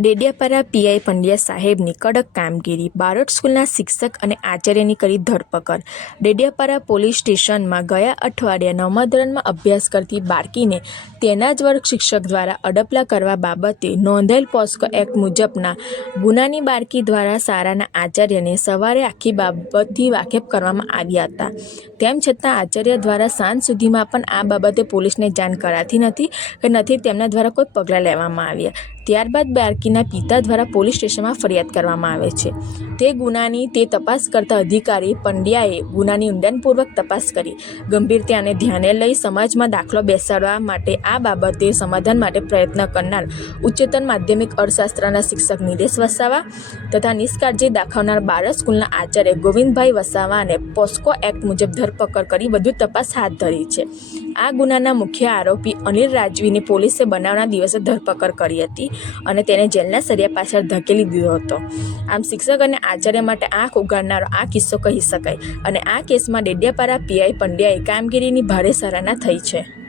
Dediapada PI Pandya સાહેબની કડક કામગીરી, બારોટ સ્કૂલના શિક્ષક અને આચાર્યની કરી ધરપકડ. ડેડિયાપારા પોલીસ સ્ટેશનમાં ગયા અઠવાડિયે નવમા ધોરણમાં અભ્યાસ કરતી બાળકીને તેના જ વર્ગ શિક્ષક દ્વારા અડપલા કરવા બાબતે નોંધાયેલ પોસ્કો એક્ટ મુજબના ગુનાની બાળકી દ્વારા શાળાના આચાર્યને સવારે આખી બાબતથી વાકેફ કરવામાં આવ્યા હતા. તેમ છતાં આચાર્ય દ્વારા સાંજ સુધીમાં પણ આ બાબતે પોલીસને જાણ કરાતી નથી કે નથી તેમના દ્વારા કોઈ પગલાં લેવામાં આવ્યા. ત્યારબાદ બાળકીના પિતા દ્વારા પોલીસ સ્ટેશનમાં ફરિયાદ કરવામાં આવે છે. તે ગુનાની તે તપાસ કરતા અધિકારી પંડ્યાએ ગુનાની ઊંડાણપૂર્વક તપાસ કરી. ગંભીરતાને ધ્યાને લઈ સમાજમાં દાખલો બેસાડવા માટે આ બાબતે સમાધાન માટે પ્રયત્ન કરનાર ઉચ્ચતર માધ્યમિક અર્થશાસ્ત્રના શિક્ષક નિલેશ વસાવા તથા નિષ્કાળજી દાખવનાર બાળક સ્કૂલના આચાર્ય ગોવિંદભાઈ વસાવાને પોસ્કો એક્ટ મુજબ ધરપકડ કરી વધુ તપાસ હાથ ધરી છે. આ ગુનાના મુખ્ય આરોપી અનિલ રાજવીની પોલીસે બનાવના દિવસે ધરપકડ કરી હતી અને તેને જેલના સરિયા પાછળ ધકેલી દીધો હતો. આમ શિક્ષક અને આચાર્ય માટે આંખ ઉગાડનારો આ કિસ્સો કહી શકાય અને આ કેસમાં ડેડિયાપારા પીઆઈ પંડ્યાએ કામગીરીની ભારે સરાહના થઈ છે.